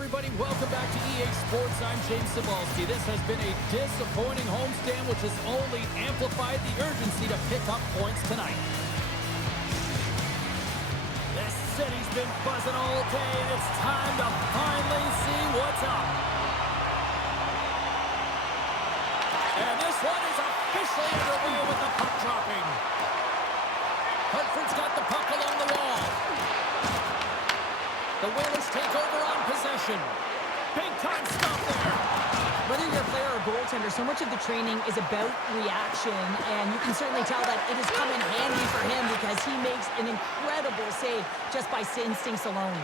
everybody, welcome back to EA Sports. I'm James Cebulski. This has been a disappointing homestand, which has only amplified the urgency to pick up points tonight. This city's been buzzing all day, and it's time to finally see what's up. And this one is officially underway with the puck dropping. Hartford's got the puck along the wall. The Whalers take over on possession. Big time stop there. Whether you're a player or goaltender, so much of the training is about reaction, and you can certainly tell that it has come in handy for him because he makes an incredible save just by instincts alone.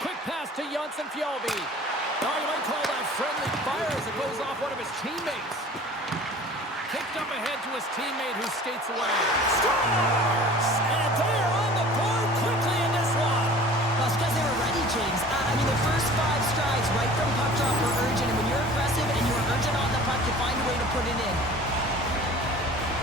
Quick pass to Janssen Fjallby. Oh, you might call that friendly fire as it goes off one of his teammates. Kicked up ahead to his teammate who skates away. Scores! And they are on the board quickly in this one. Well, it's because they were ready, James. I mean, the first 5 strides right from puck drop were urgent, and when you're aggressive and you're urgent on the puck, you find a way to put it in.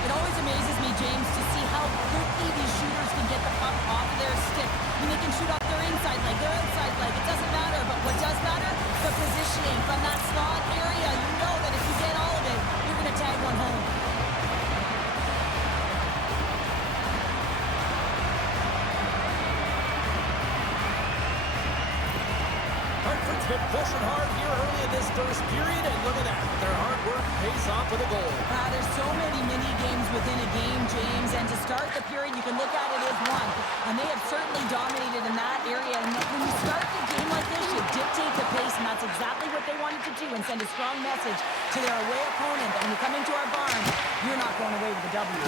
It always amazes me, James, to see how quickly these shooters can get the puck off of their stick. I mean, they can shoot off their inside leg, their outside leg. It doesn't matter, but what does matter? The positioning from that slot area. You know that if you get all of it, you're going to tag one home. Hartford's been pushing hard here early in this first period, and look at that. Their hard work pays off with a goal. There's so many mini-games within a game, James, and to start the period, you can look at it as one. And they have certainly dominated in that area. And when you start the game like this, you dictate the pace, and that's exactly what they wanted to do and send a strong message to their away opponent that when you come into our barn, you're not going away with a W.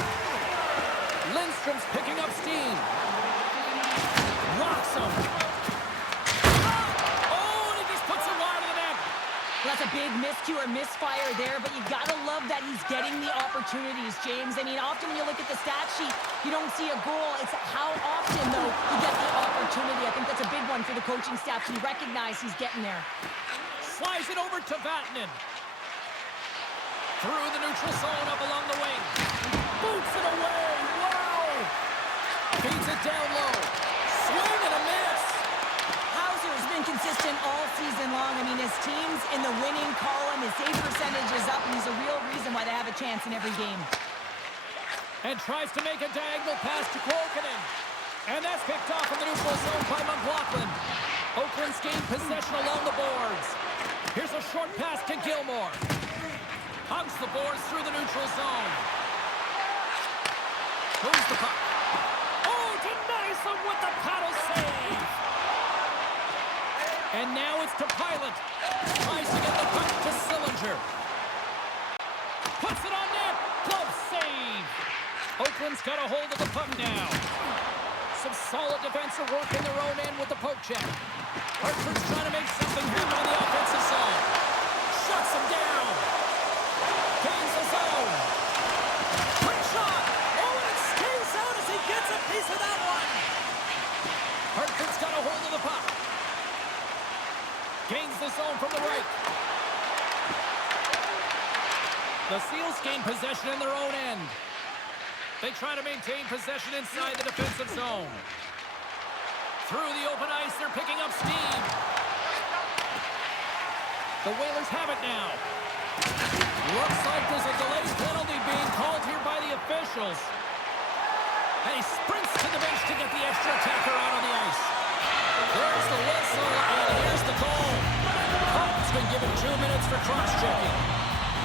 Lindstrom's picking up steam. Rocks him. That's a big miscue or misfire there, but you gotta love that he's getting the opportunities, James. I mean, often when you look at the stat sheet, you don't see a goal. It's how often, though, you get the opportunity. I think that's a big one for the coaching staff to recognize he's getting there. Slides it over to Vatanen. Through the neutral zone up along the wing. Boots it away. Wow! Feeds it down low. Swing and a miss. Hauser's been consistent all season long. I mean, his team's in the winning column. His save percentage is up, and he's a real reason why they have a chance in every game. And tries to make a diagonal pass to Kuokkanen. And that's picked off in the neutral zone by McLain. Oakland's gained possession along the boards. Here's a short pass to Gilmore. Hugs the boards through the neutral zone. Moves the puck. Oh, denies them with the paddle save. And now it's to Pilot. Tries to get the puck to Sillinger. Puts it on net. Glove save. Oakland's got a hold of the puck now. Some solid defensive work in their own end with the poke check. Hartford's trying to make something happen on the offensive side. Shuts him down. Gains the zone. Quick shot. Oh, and it stays out as he gets a piece of that one. Hartford's got a hold of the puck. Gains the zone from the right. The Seals gain possession in their own end. They try to maintain possession inside the defensive zone. Through the open ice, they're picking up steam. The Whalers have it now. Looks like there's a delayed penalty being called here by the officials. And he sprints to the bench to get the extra attacker out on the ice. There's the whistle, and here's the goal. Coach's been given 2 minutes for cross-checking.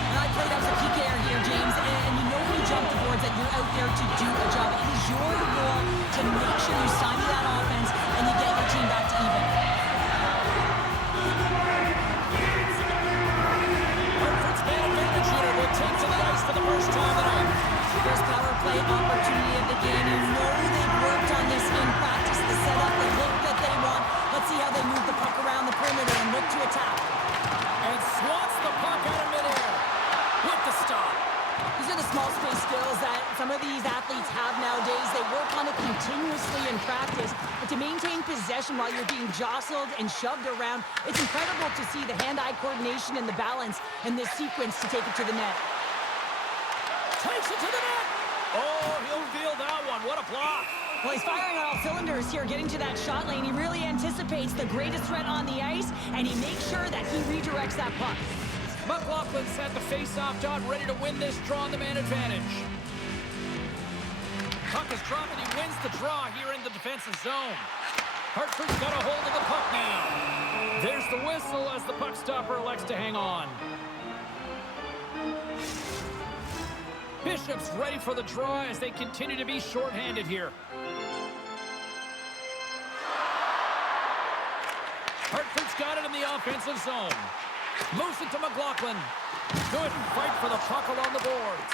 And I played as a PKer here, James, and you know when you jump the boards that you're out there to do a job. It is your role to make sure you sign that offense and you get your team back to even. Hartford's man advantage unit will take to the ice for the first time tonight. First power play opportunity of the game. You know they've worked on this in practice, the setup, the look that they want. Let's see how they move the puck around the perimeter and look to attack. And swats the puck out of midair with the stop. These are the small space skills that some of these athletes have nowadays. They work on it continuously in practice. But to maintain possession while you're being jostled and shoved around, it's incredible to see the hand-eye coordination and the balance in this sequence to take it to the net. Takes it to the net. Oh, he'll feel that one. What a block. Well, he's firing on all cylinders here, getting to that shot lane. He really anticipates anticipates the greatest threat on the ice, and he makes sure that he redirects that puck. McLaughlin set the face-off dot, ready to win this draw on the man advantage. Puck is dropped, and he wins the draw here in the defensive zone. Hartford's got a hold of the puck now. There's the whistle as the puck stopper elects to hang on. Bishop's ready for the draw as they continue to be shorthanded here. Hartford's got it in the offensive zone. Moves it to McLaughlin. Good fight for the puck along the boards.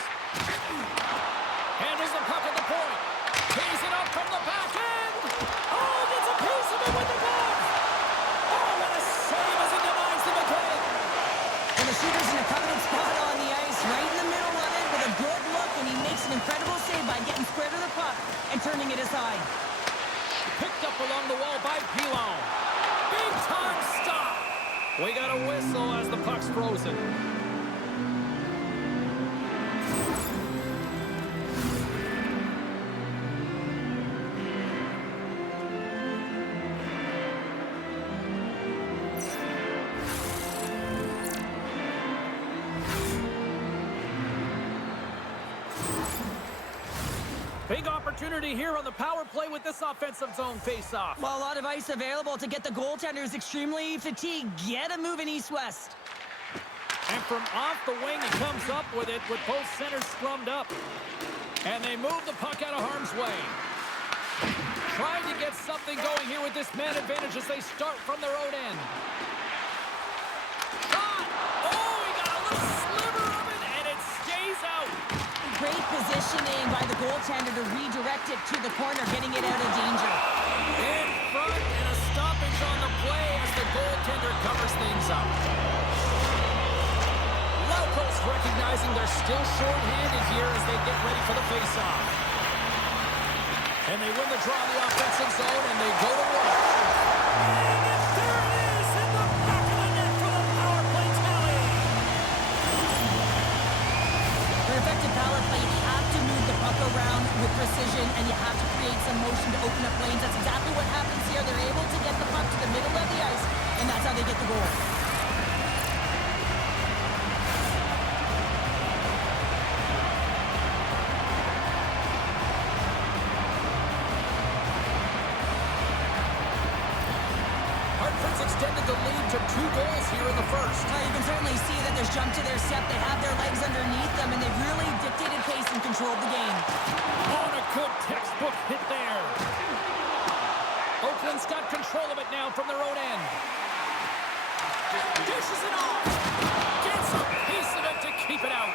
Handles the puck at the point. Pays it up from the back end. Oh, gets a piece of it with the glove. Oh, and a save as he denies the McLain. And the shooter's in a coveted spot on the ice, right in the middle of it with a good look, and he makes an incredible save by getting square to the puck and turning it aside. Picked up along the wall by Pilon. Big time stop. We got a whistle as the puck's frozen. Big opportunity here on the power play with this offensive zone face-off. Well, a lot of ice available to get the goaltenders extremely fatigued. Get a moving east-west. And from off the wing, he comes up with it with both centers scrummed up. And they move the puck out of harm's way. Trying to get something going here with this man advantage as they start from their own end. Shot! Oh, he got a little sliver of it, and it stays out. Great positioning by the goaltender to redirect it to the corner, getting it out of danger. In front, and a stoppage on the play as the goaltender covers things up. Lauko's recognizing they're still short-handed here as they get ready for the face-off. And they win the draw in the offensive zone, and they go to work. And there it is in the back of the net for the power play tally. For effective power play, you have to move the puck around with precision, and you have to create some motion to open up lanes. That's exactly what happens here. They're able to get the puck to the middle of the ice, and that's how they get the goal. Hartford's extended the lead to 2 goals here in the first. You can certainly see that there's jump to their step. They have their legs underneath them, and they've really dictated pace and controlled the game. Oh, and a good textbook hit there. Oakland's got control of it now from their own end. Dishes it off. Gets a piece of it to keep it out.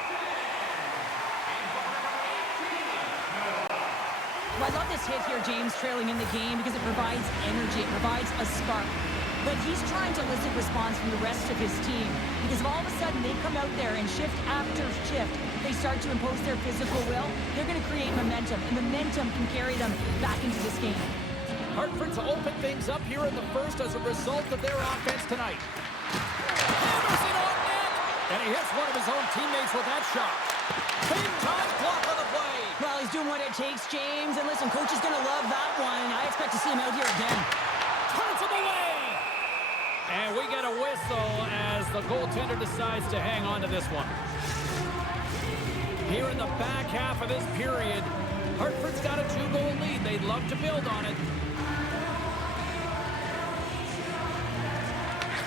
Well, I love this hit here, James, trailing in the game because it provides energy. It provides a spark. But he's trying to elicit response from the rest of his team because if all of a sudden they come out there and shift after shift, they start to impose their physical will, they're going to create momentum, and momentum can carry them back into this game. Hartford's opened things up here in the first as a result of their offense tonight. Hammers it on net, and he hits one of his own teammates with that shot. Big time block on the play. Well, he's doing what it takes, James, and listen, coach is going to love that one. I expect to see him out here again. Turns him away. And we get a whistle as the goaltender decides to hang on to this one. Here in the back half of this period, Hartford's got a 2-goal lead. They'd love to build on it.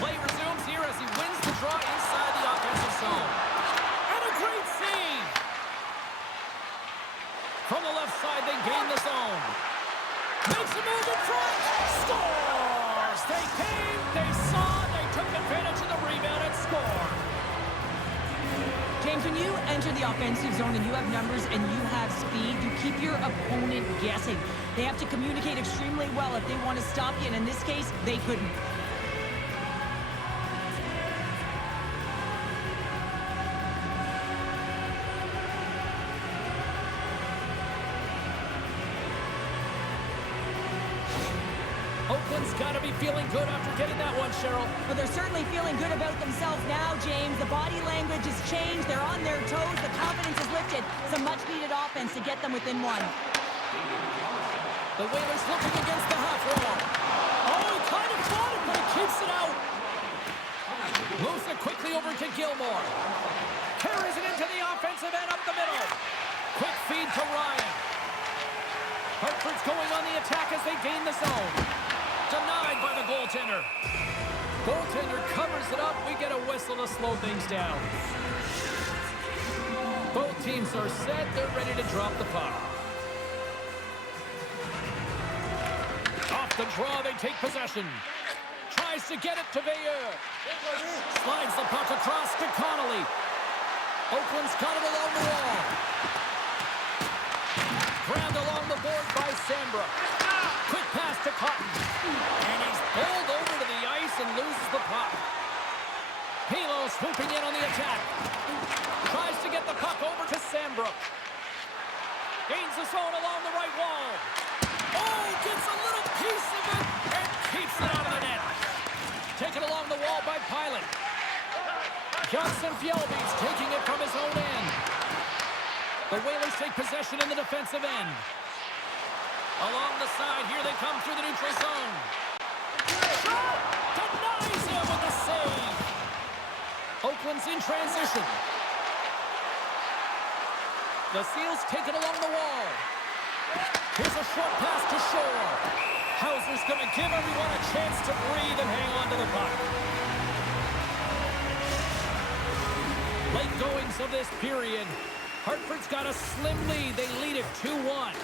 Play resumes here as he wins the draw inside the offensive zone. And a great save! From the left side, they gain the zone. Makes a move in front. Scores! They came, they saw, they took advantage of the rebound and scored. James, when you enter the offensive zone and you have numbers and you have speed, you keep your opponent guessing. They have to communicate extremely well if they want to stop you, and in this case, they couldn't. Oakland's got to be feeling good after getting that one, Cheryl. Well, they're certainly feeling good about themselves now, James. The body language has changed. They're on their toes. The confidence is lifted. Some much-needed offense to get them within one. The Whalers looking against the half wall. Oh, he kind of over to Gilmore. Carries it into the offensive end up the middle. Quick feed to Ryan. Hartford's going on the attack as they gain the zone. Denied by the goaltender. Goaltender covers it up. We get a whistle to slow things down. Both teams are set. They're ready to drop the puck. Off the draw, they take possession. Tries to get it to Veilleux. Slides the puck across to Connolly. Oakland's got it along the wall. Grabbed along the board by Sambra. Quick pass to Cotton. And he's bowled over to the ice and loses the puck. Veilleux swooping in on the attack. Tries to get the puck over to Sambra. Gains the zone along the right wall. Oh, gets a little piece of it and keeps it out of the net. Taken along the wall by Pilot. Johnson Fjellby's taking it from his own end. The Whalers take possession in the defensive end. Along the side, here they come through the neutral zone. Denies him with the save. Oakland's in transition. The Seals take it along the wall. Here's a short pass to Shore. Hauser's going to give everyone a chance to breathe and hang on to the puck. Late goings of this period. Hartford's got a slim lead. They lead it 2-1.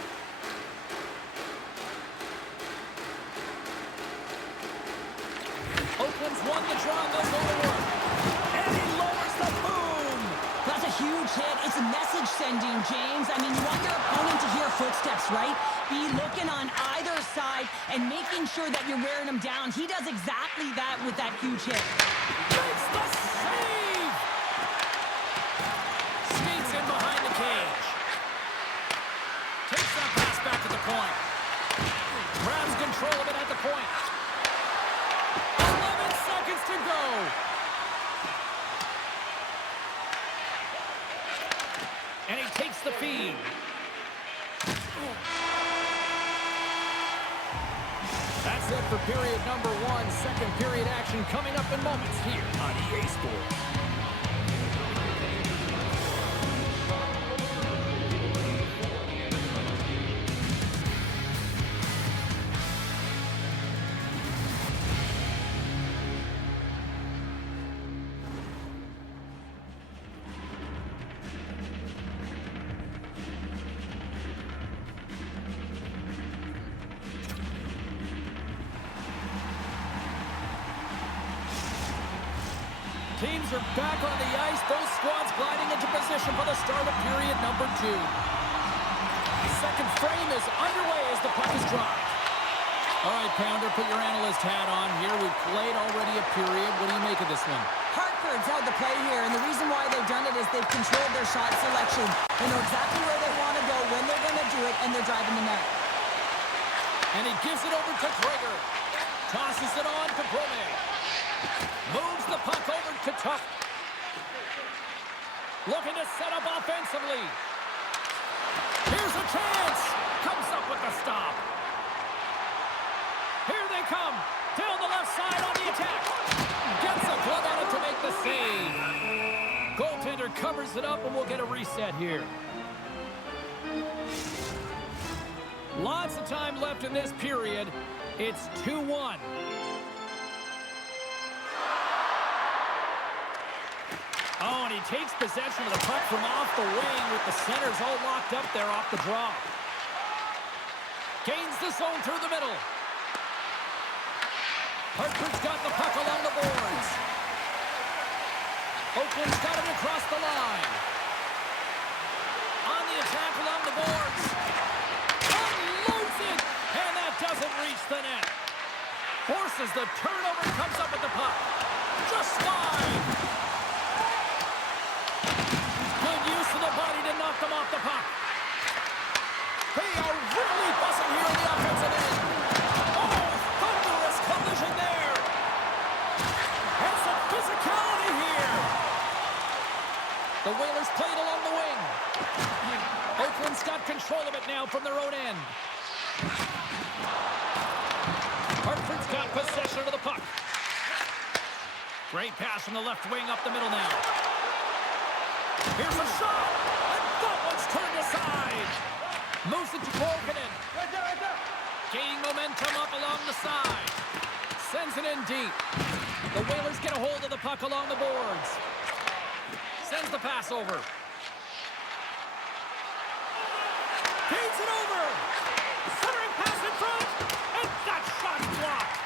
Oakland's won the draw. They'll go to work. And he lowers the boom. That's a huge hit. It's a message sending, James. I mean, you want your opponent to hear footsteps, right? Be looking on either side and making sure that you're wearing them down. He does exactly that with that huge hit. Makes the save! Skates in behind the cage. Takes that pass back to the point. Grabs control of it at the point. 11 seconds to go. And he takes the feed. That's it for period number 1. Second period action coming up in moments here on EA Sports. Teams are back on the ice. Both squads gliding into position for the start of period number 2. Second frame is underway as the puck is dropped. All right, Pounder, put your analyst hat on here. We've played already a period. What do you make of this one? Hartford's held the play here, and the reason why they've done it is they've controlled their shot selection. They know exactly where they want to go, when they're going to do it, and they're driving the net. And he gives it over to Gregor. Tosses it on to Brome. Moves the puck over to Tufte. Looking to set up offensively. Here's a chance. Comes up with the stop. Here they come. Down the left side on the attack. Gets a glove on it to make the save. Goaltender covers it up and we'll get a reset here. Lots of time left in this period. It's 2-1. Oh, and he takes possession of the puck from off the wing with the centers all locked up there off the draw. Gains the zone through the middle. Hartford's got the puck along the boards. Oakland's got it across the line. On the attack along the boards. Unloads it, and that doesn't reach the net. Forces the turnover, comes up with the puck. Just fine. Good use of the body to knock them off the puck. They are really buzzing here in the offensive end. Oh, thunderous collision there. And some physicality here. The Whalers played along the wing. Oakland's got control of it now from their own end. Hartford's got possession of the puck. Great pass from the left wing up the middle now. Here's a shot, and that one's turned aside. Moves it to Kuokkanen. Right there. Gaining momentum up along the side. Sends it in deep. The Whalers get a hold of the puck along the boards. Sends the pass over. Feeds it over. Centering pass in front. And that shot's blocked.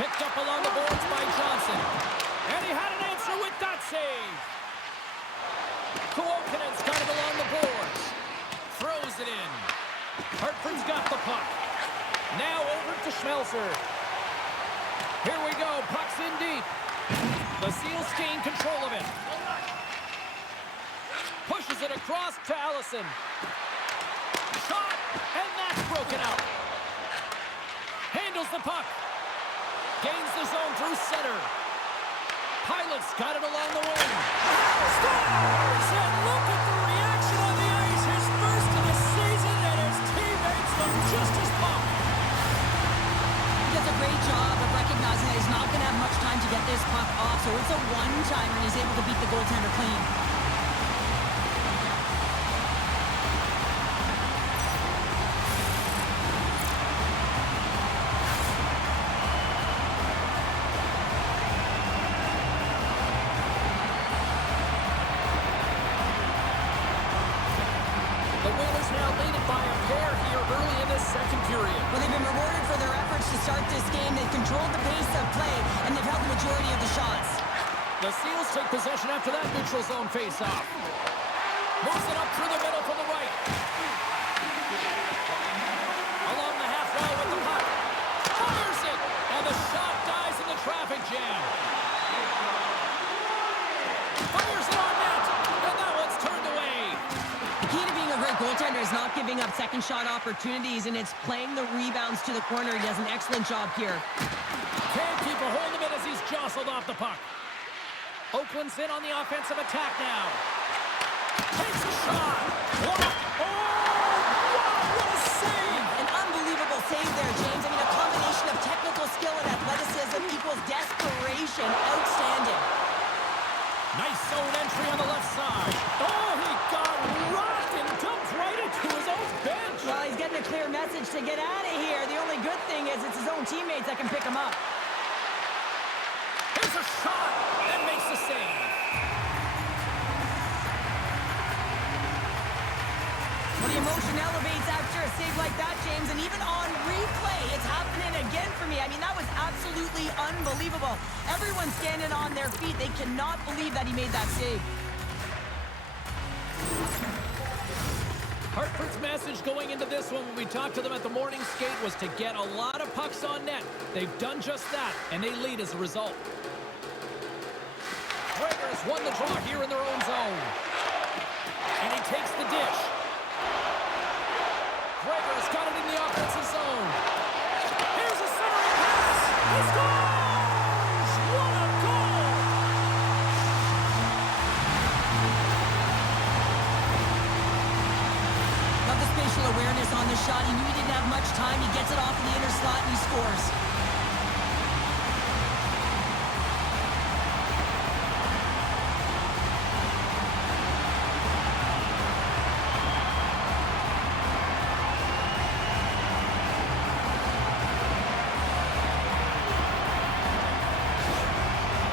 Picked up along the boards by Johnson. And he had an answer with that save. Kuokkanen's got it along the boards. Throws it in. Hartford's got the puck. Now over to Schmelzer. Here we go. Puck's in deep. The Seals gain control of it. Pushes it across to Allison. Shot, and that's broken out. Handles the puck. Gains the zone through center. Pilot's got it along the wing. Scores! And look at the reaction on the ice. His first of the season, and his teammates look just as pumped. He does a great job of recognizing that he's not going to have much time to get this puck off, so it's a one-timer, and he's able to beat the goaltender clean. Well, they've been rewarded for their efforts to start this game. They've controlled the pace of play, and they've held the majority of the shots. The Seals take possession after that neutral zone face-off. Moves it up through the middle from the right. Along the half wall with the puck. Fires it, and the shot dies in the traffic jam. Fires it on net, and that one's turned away. The key to being a great goaltender is not giving up second shot opportunities, and it's playing the rebounds to the corner. He does an excellent job here. Can't keep a hold of it as he's jostled off the puck. Oakland's in on the offensive attack now. Takes a shot. What a save! An unbelievable save there, James. I mean, a combination of technical skill and athleticism equals desperation. Outstanding. Nice zone entry on the left side. Oh, he got rocked and dumped right into his own bench. Well, he's getting a clear message to get out of here. The only good thing is it's his own teammates that can pick him up. Here's a shot and makes the save. Well, the emotion elevates after a save like that, James, and even on replay, it's happening again for me. I mean, that was absolutely unbelievable. Everyone's standing on their feet. They cannot believe that he made that save. Hartford's message going into this one when we talked to them at the morning skate was to get a lot of pucks on net. They've done just that, and they lead as a result. Gregor has won the draw here in their own zone. And he takes the dish. Gregor's got it in the offensive zone. Here's a centering pass. He scores! What a goal! Love the spatial awareness on the shot. He knew he didn't have much time. He gets it off in the inner slot and he scores.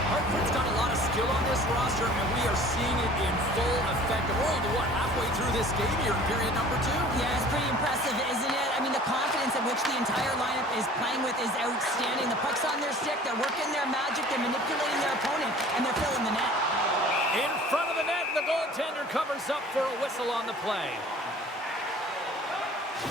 Hartford's got a lot of skill on this roster, and we are seeing it in full effect. And we're only, halfway through this game here in period number 2? Yeah, it's pretty impressive, isn't it? I mean, the confidence at which the entire lineup is playing with is outstanding. The puck's on their stick, they're working their magic, they're manipulating their opponent, and they're filling the net. In front of the net, the goaltender covers up for a whistle on the play.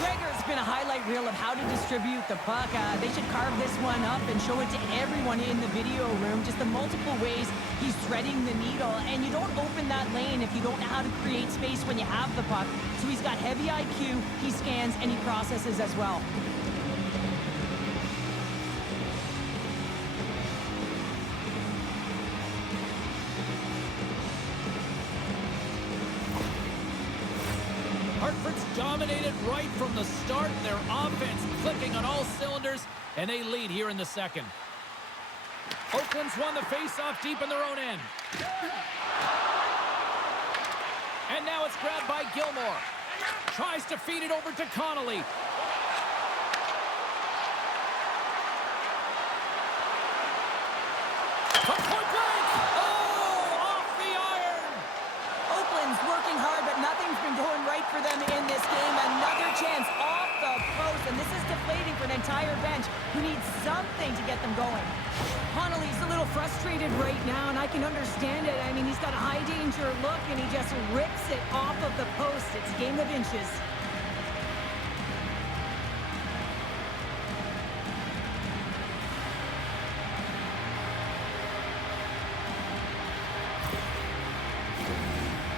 Gregor's been a highlight reel of how to distribute the puck. They should carve this one up and show it to everyone in the video room. Just the multiple ways he's threading the needle. And you don't open that lane if you don't know how to create space when you have the puck. So he's got heavy IQ, he scans, and he processes as well. Hartford's dominated right from the start. Their offense clicking on all cylinders, and they lead here in the second. Oakland's won the face-off deep in their own end. And now it's grabbed by Gilmore. Tries to feed it over to Connolly. From point blank! Oh, off the iron! Oakland's working hard, but nothing's been going right for them in this game. Another chance off the post, and this is deflating for an entire bench who needs something to get them going. Connolly's a little frustrated right now, and I can understand it. I mean, he's got a high-danger look, and he just rips it off of the post. It's a game of inches.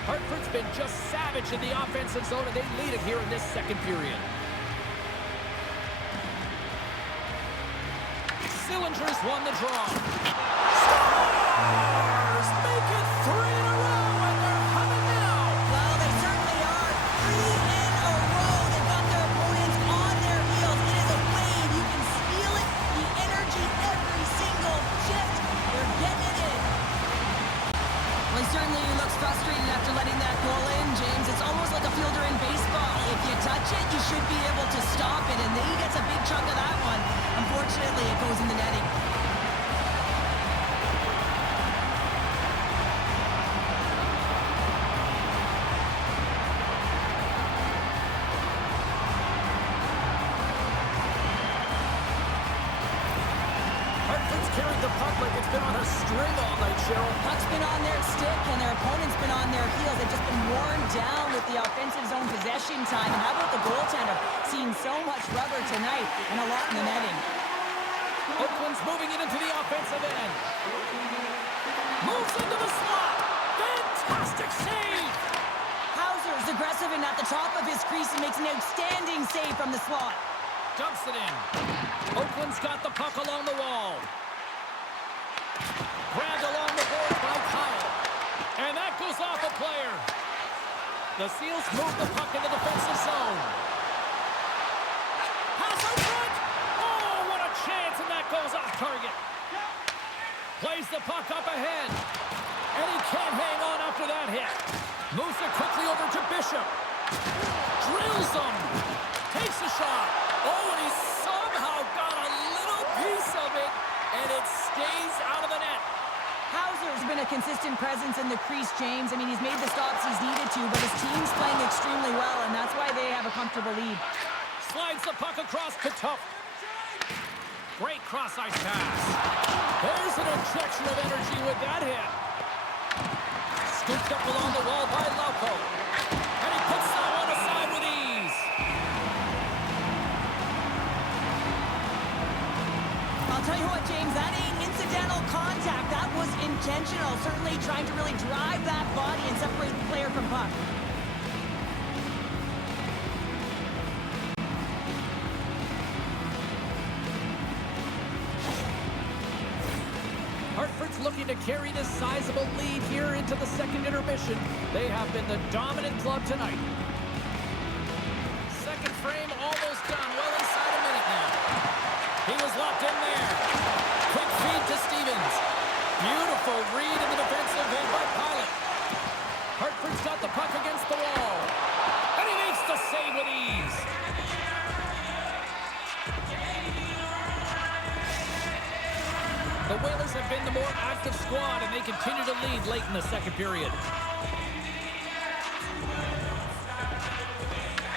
Hartford's been just savage in the offensive zone, and they lead it here in this second period. Sillinger's won the draw. Stars make it 3 in a row, and they're humming now. Well, they certainly are. 3 in a row. They've got their opponents on their heels. It is a wave. You can feel it. The energy every single shift. They're getting it in. Well, he certainly looks frustrated after letting that goal in, James. It's almost like a fielder in baseball. If you touch it, you should be able to stop it, and he gets a big chunk of that one. Unfortunately, it goes in the netting. Hartford's carried the puck like it's been on a string all night, Cheryl. Puck's been on their stick, and their opponent's been on their heels. They've just been worn down with the offensive zone possession time. And how about the goaltender? Seeing so much rubber tonight and a lot in the netting. Oakland's moving it into the offensive end. Moves into the slot. Fantastic save. Hauser's aggressive and at the top of his crease and makes an outstanding save from the slot. Dumps it in. Oakland's got the puck along the wall. Grabbed along the board by Kyle. And that goes off a player. The Seals move the puck in the defensive zone. Pass out front. Oh, what a chance, and that goes off target. Plays the puck up ahead. And he can't hang on after that hit. Moves it quickly over to Bishop. Drills him. Takes a shot. Oh, and he somehow got a little piece of it, and it stays out of the net. Hauser's been a consistent presence in the crease, James. I mean, he's made the stops he's needed to, but his team's playing extremely well, and that's why they have a comfortable lead. Slides the puck across to Tufte. Great cross-ice pass. There's an injection of energy with that hit. Scooped up along the wall by Lauko. And he puts that one aside with ease. I'll tell you what, James, that ain't incidental contact. That was intentional. Certainly trying to really drive that body and separate the player from puck. Hartford's looking to carry this sizable lead here into the second intermission. They have been the dominant club tonight. Second frame almost done. Well inside a minute now. He was locked in there. Quick feed to Stevens. Beautiful read in the defensive end by Pilot. Hartford's got the puck against the wall. And he makes the save with ease. The Whalers have been the more active squad, and they continue to lead late in the second period.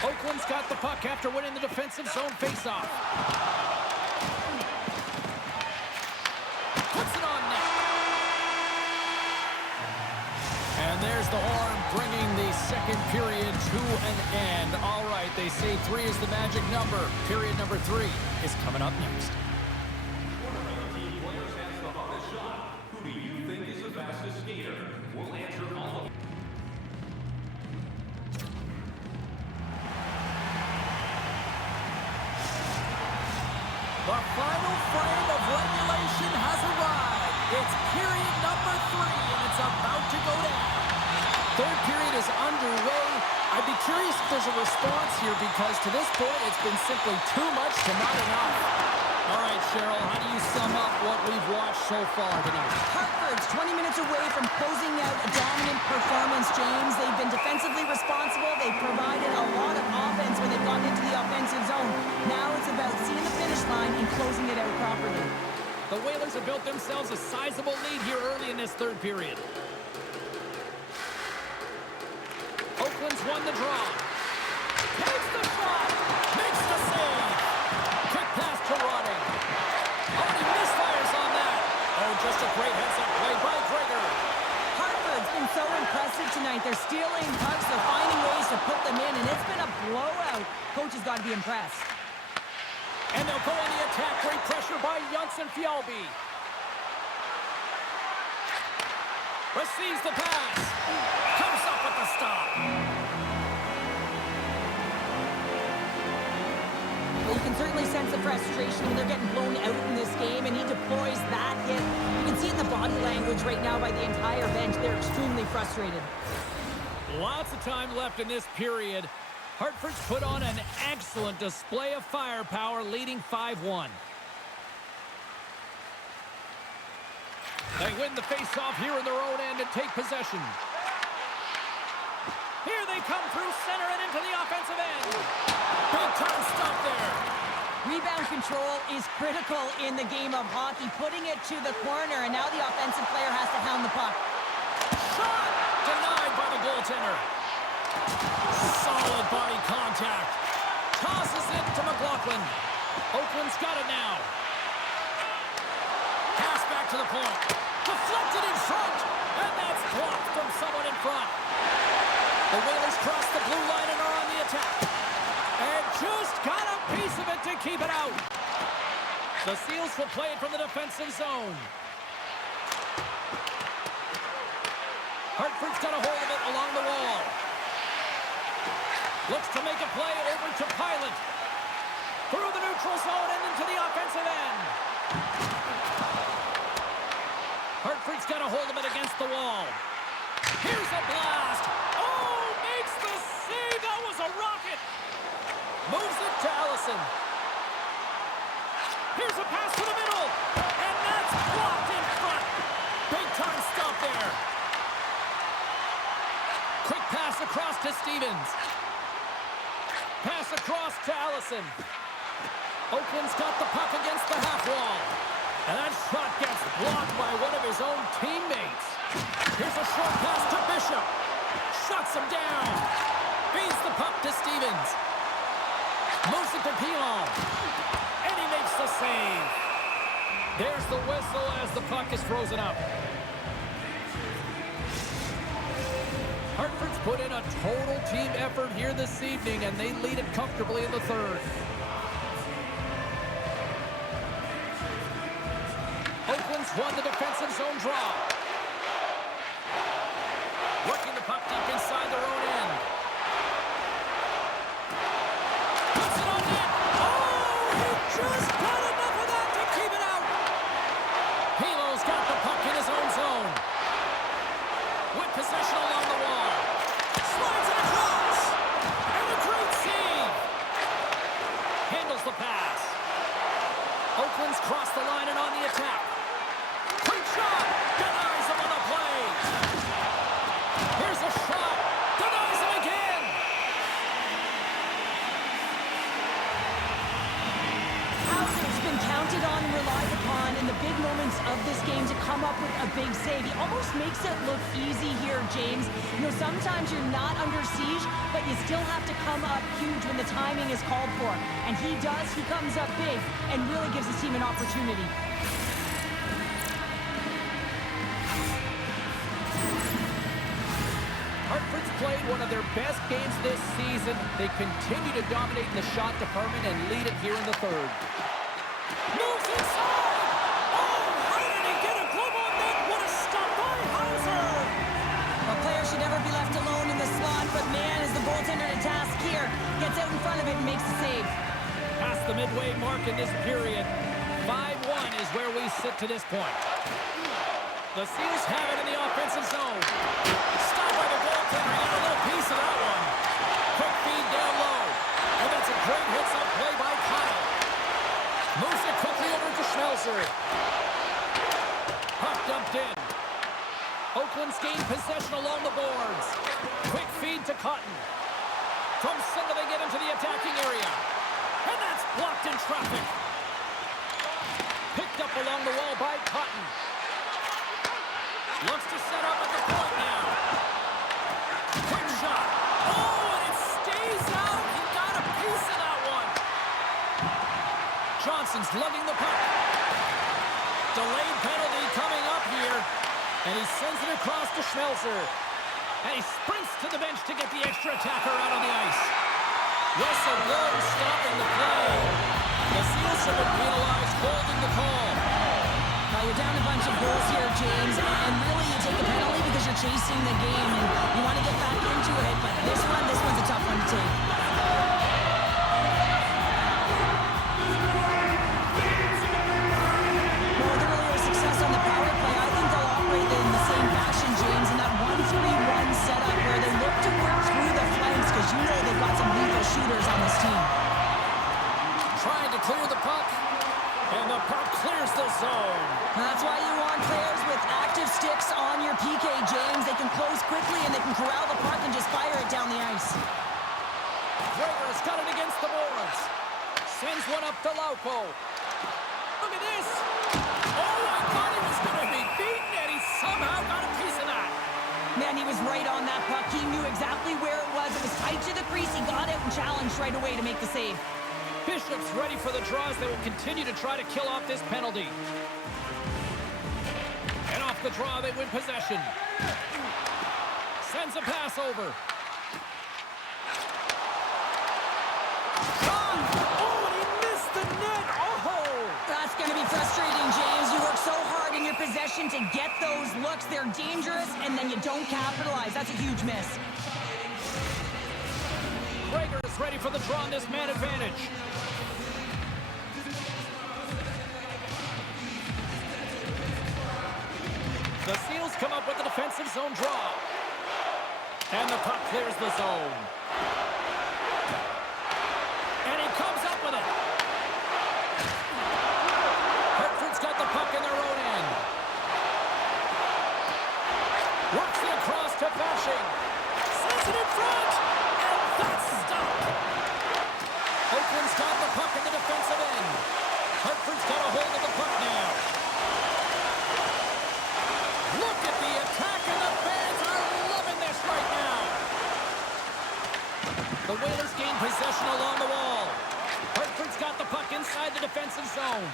Oakland's got the puck after winning the defensive zone faceoff. Puts it on net. And there's the horn, bringing the second period to an end. All right, they say 3 is the magic number. Period number 3 is coming up next. The final frame of regulation has arrived. It's period number 3, and it's about to go down. Third period is underway. I'd be curious if there's a response here, because to this point, it's been simply too much to not enough. All right, Cheryl, how do you sum up what we've watched so far tonight? Hartford's 20 minutes away from closing out a dominant performance, James. They've been defensively responsible. They've provided a lot of offense when they've gone into the offensive zone. Now it's about seeing the finish line and closing it out properly. The Whalers have built themselves a sizable lead here early in this third period. Oakland's won the draw. Takes the shot. Makes the save. Quick pass to Roddy. Oh, he misfires on that. Oh, just a great heads-up play by Gregor. Hartford's been so impressive tonight. They're stealing pucks. They're finding ways to put them in, and it's been a blowout. Coach has got to be impressed. And they'll go on the attack. Great pressure by Janssen Fjallby. Receives the pass. Comes up with the stop. Well, you can certainly sense the frustration when they're getting blown out in this game, and he deploys that hit. You can see it in the body language right now by the entire bench. They're extremely frustrated. Lots of time left in this period. Hartford's put on an excellent display of firepower, leading 5-1. They win the face-off here in their own end and take possession. Here they come through center and into the offensive end. Big time stop there. Rebound control is critical in the game of hockey, putting it to the corner, and now the offensive player has to hound the puck. Shot! Denied by the goaltender. Solid body contact. Tosses it to McLain. Oakland's got it now. Pass back to the point. Deflected in front. And that's blocked from someone in front. The Whalers cross the blue line and are on the attack. And just got a piece of it to keep it out. The Seals will play it from the defensive zone. Hartford's got a hold of it along the wall. Looks to make a play over to Pilot. Through the neutral zone and into the offensive end. Hartford's got a hold of it against the wall. Here's a blast. Oh, makes the save. That was a rocket. Moves it to Allison. Here's a pass to the middle. And that's blocked in front. Big time stop there. Quick pass across to Stevens. Pass across to Allison. Oakland's got the puck against the half wall. And that shot gets blocked by one of his own teammates. Here's a short pass to Bishop. Shuts him down. Feeds the puck to Stevens. Moves it to Pilon. And he makes the save. There's the whistle as the puck is frozen up. Hartford's put in a total team effort here this evening, and they lead it comfortably in the third. Oakland's won the defensive zone draw. Working the puck deep inside their own end. Puts it on net. Oh, he just got enough of that to keep it out. Pilo's got the puck in his own zone. With possession along the wall. Slides it across. And a great save. Handles the pass. Oakland's crossed the line and on the attack. Quick shot. Denies him on the play. Here's a shot. Denies him again. Hauser's been counted on and relied upon in the big moments of this game to come up with a big save. He almost makes it look easy here, James. You know, sometimes you're not under siege, but you still have to come up huge when the timing is called for. And he does. He comes up big and really gives his team an opportunity. Hartford's played one of their best games this season. They continue to dominate in the shot department and lead it here in the third. Moves inside! Oh, how did he get a glove on that? What a stop by Hauser! A player should never be left alone in the slot, but man, is the goaltender to task here. Gets out in front of it and makes the save. Past the midway mark in this period. 5-1 is where we sit to this point. The Seals have it in the offensive zone. Stopped by the goaltender. He got a little piece of that one. Quick feed down low. And that's a great hits-up play by Kyle. Moves it quickly over to Schmelzer. Puck dumped in. Oakland's gained possession along the boards. Quick feed to Cotton. From center they get into the attacking area. And that's blocked in traffic. Picked up along the wall by Cotton. Looks to set up at the point now. Quick shot. Oh, and it stays out. He got a piece of that one. Johnson's lugging the puck. Delayed penalty coming up here. And he sends it across to Schmelzer. And he sprints to the bench to get the extra attacker out on the ice. Whistle blows, stopping the play. The Seals have been penalized, holding the call. Now you're down a bunch of goals here, James, and really you take the penalty because you're chasing the game and you want to get back into it, but this one's a tough one to take. Well, they're really a success on the power play. I think they'll operate in the same fashion, James, in that 1-3-1 setup where they look to work through the flanks because you know they've got some lethal shooters on this team. Trying to clear the puck, and the puck clears the zone. That's why you want players with active sticks on your PK, James. They can close quickly and they can corral the puck and just fire it down the ice. Gregor's got it against the boards. Sends one up to Lauko. Look at this. Oh, I thought he was going to be beaten, and he somehow got a piece of that. Man, he was right on that puck. He knew exactly where it was. It was tight to the crease. He got it and challenged right away to make the save. Bishop's ready for the draws. They will continue to try to kill off this penalty. And off the draw, they win possession. Sends a pass over. Oh, and he missed the net. Oh! That's going to be frustrating, James. You work so hard in your possession to get those looks. They're dangerous, and then you don't capitalize. That's a huge miss. Gregor is ready for the draw on this man advantage. The Seals come up with the defensive zone draw. And the puck clears the zone. And he comes up with it. Hartford's got the puck in their own end. Works it across to Bashing. Sends it in front. And that's stopped. Oakland's got the puck in the defensive end. Hartford's got a hold of the puck now. Look at the attack, and the fans are loving this right now. The Whalers gain possession along the wall. Hartford's got the puck inside the defensive zone.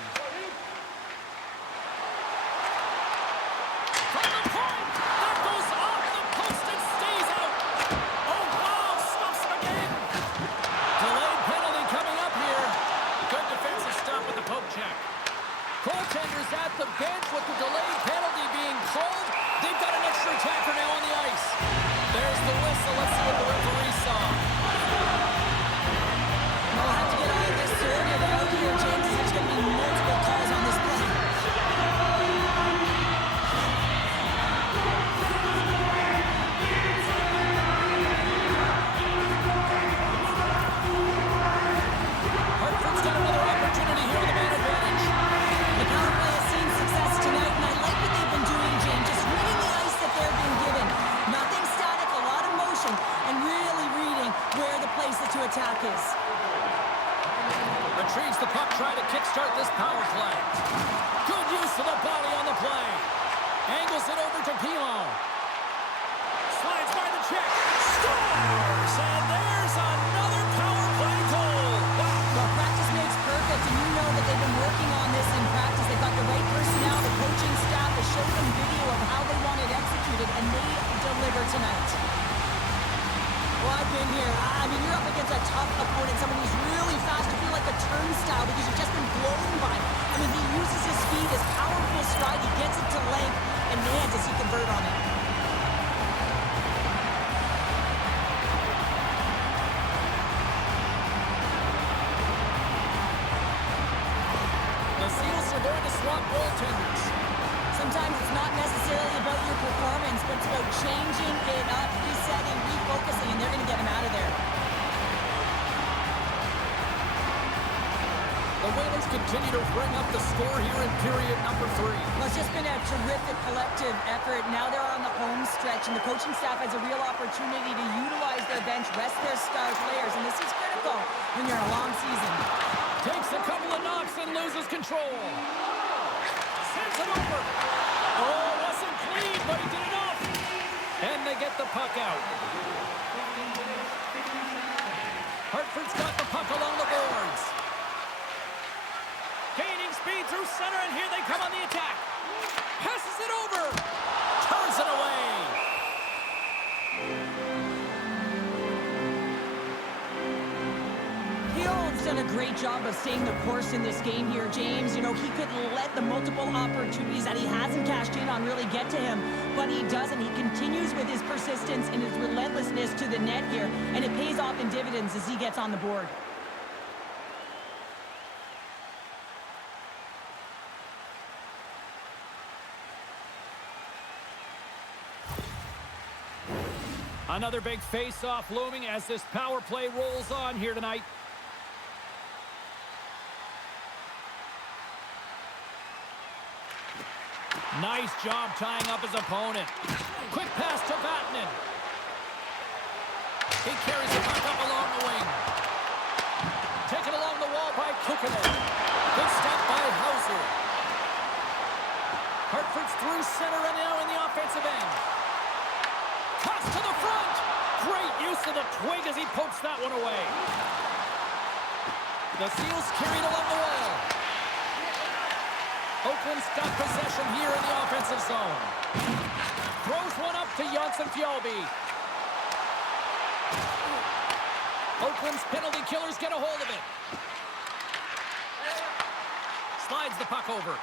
From the point, that goes off the post and stays out. Oh, wow, stuffs him again. Delayed penalty coming up here. Good defensive stop with the poke check. Goaltenders at the bench with the delayed penalty being called. They've got an extra attacker now on the ice. There's the whistle. Let's see what the referee saw. We'll have to get all this sorted out here, James. There's going to be multiple calls on this play. Hartford's got another opportunity here with the man advantage. The power play has seen success tonight, and I like what they've been doing, James. Just reading the ice that they're being given. Nothing static, a lot of motion, and really reading where the place to attack is. Retrieves the puck, trying to kickstart this power play. Good use of the body on the play. Angles it over to Pilon. Slides by the check. Scores! And there's another power play goal. Wow. Well, practice makes perfect, and you know that they've been working on this in practice. They've got the right personnel. The coaching staff has showed them video of how they want it executed, and they deliver tonight. Well, I've been here. I mean, you're up against a tough opponent, someone who's really fast. You feel like a turnstile because you've just been blown by. I mean, he uses his speed, his powerful stride. He gets it to length, and man, does he convert on it. The Seals are going to swap goaltenders. Sometimes it's not necessarily about your performance, but it's about changing it up, resetting, refocusing, and they're going to get him out of there. The The Whalers continue to bring up the score here in period number 3. Well, it's just been a terrific collective effort. Now they're on the home stretch, and the coaching staff has a real opportunity to utilize their bench, rest their star players, and this is critical when you're in a long season. Takes a couple of knocks and loses control. Sends it over. Oh, wasn't clean, but he did enough. And they get the puck out. Hartford's got the puck along the boards. Gaining speed through center, and here they come on the attack. Passes it over. Turns it away. He's done a great job of staying the course in this game here, James. You know, he could let the multiple opportunities that he hasn't cashed in on really get to him, but he doesn't. He continues with his persistence and his relentlessness to the net here, and it pays off in dividends as he gets on the board. Another big face-off looming as this power play rolls on here tonight. Nice job tying up his opponent. Quick pass to Vatanen. He carries the puck up along the wing. Taken along the wall by Kuokkanen. Good stop by Hauser. Hartford's through center and now in the offensive end. Toss to the front. Great use of the twig as he pokes that one away. The Seals carried along the wall. Oakland's got possession here in the offensive zone. Throws one up to Fjallby. Oakland's penalty killers get a hold of it. Slides the puck over.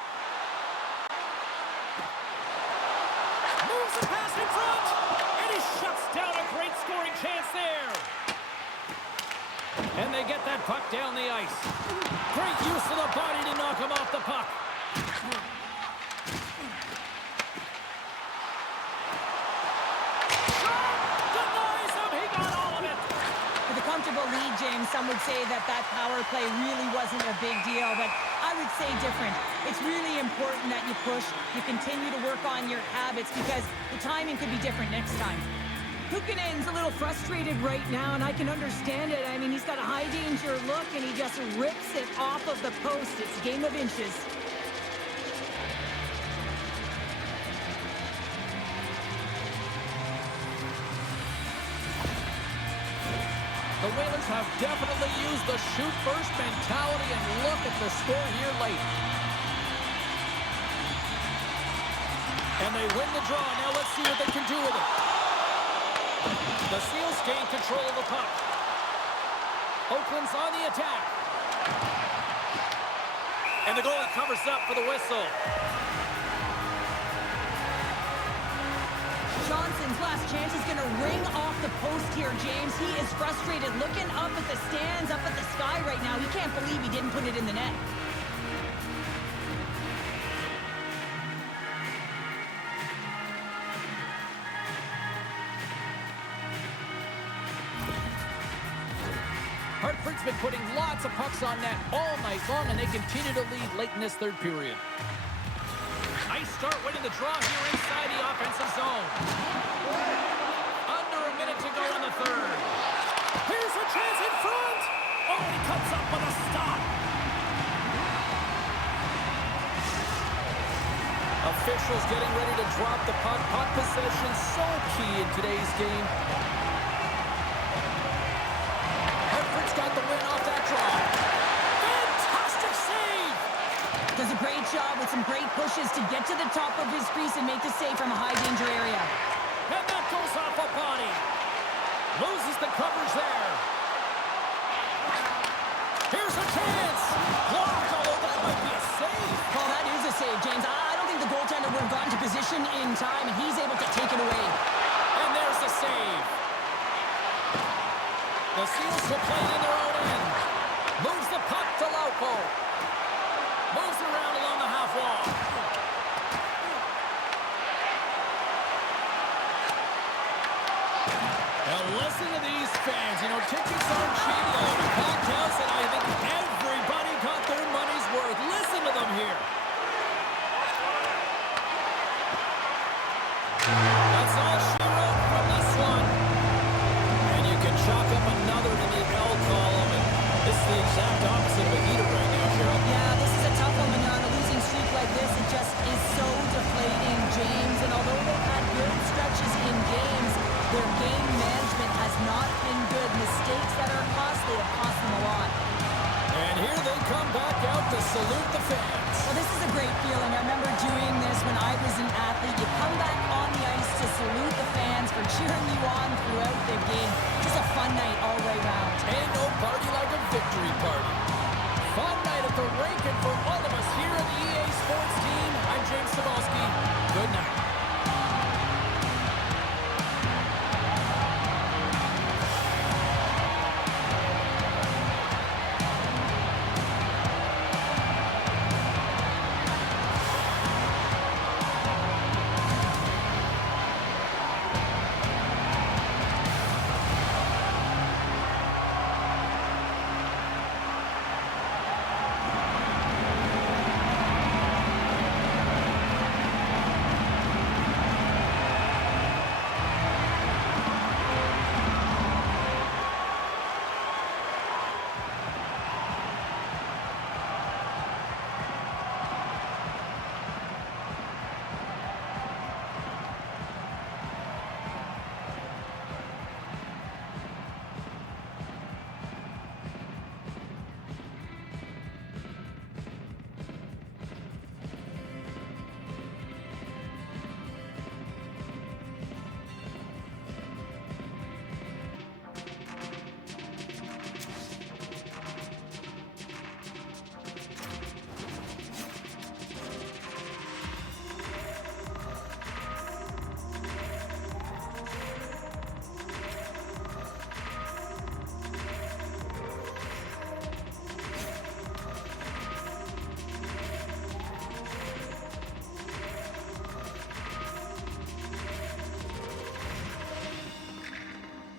Moves the pass in front. And he shuts down a great scoring chance there. And they get that puck down the ice. Great use of the body to knock him off the puck. Lead, James. Some would say that power play really wasn't a big deal, but I would say different. It's really important that you push, you continue to work on your habits because the timing could be different next time. Kuokkanen's a little frustrated right now, and I can understand it. I mean, he's got a high danger look, and he just rips it off of the post. It's a game of inches. The Whalers have definitely used the shoot-first mentality, and look at the score here late. And they win the draw. Now let's see what they can do with it. The Seals gain control of the puck. Oakland's on the attack. And the goalie covers up for the whistle. Johnson's last chance is going to ring off the post here, James. He is frustrated, looking up at the stands, up at the sky right now. He can't believe he didn't put it in the net. Hartford's been putting lots of pucks on net all night long, and they continue to lead late in this third period. Nice start winning the draw here inside the offensive zone. Under a minute to go in the third. Here's a chance in front. Oh, he comes up with a stop. Officials getting ready to drop the puck. Puck possession so key in today's game. Hartford's got the win off that draw. Fantastic save. Does a great job with some great pushes to get to the top of his crease and make the save from a high-danger area. And that goes off a body. Loses the coverage there. Here's a chance. Blocked. Oh, that might be a save. Well, that is a save, James. I don't think the goaltender would have gotten to position in time, and he's able to take it away. And there's the save. The Seals will play in their own end. Moves the puck to Lauko. Moves around along the half wall. Now listen to these fans. You know, tickets aren't cheap. Packed house, and I think everybody got their money here. That's all she wrote from this one. And you can chalk up another in the L column. And this is the exact opposite of a heater right now, Cheryl. Yeah, this is a tough one when you're on a losing streak like this. It just is so deflating, James. And although they've had good stretches in games, their game management has not been good. Mistakes that are costly have cost them a lot. And here they come back out to salute the fans. Well, this is a great feeling. I remember doing this when I was an athlete. You come back on the ice to salute the fans for cheering you on throughout the game. Just a fun night all the way around. Ain't no party like a victory party. Fun night at the rink, and for all of us here at the EA Sports team, I'm James Cebulski. Good night.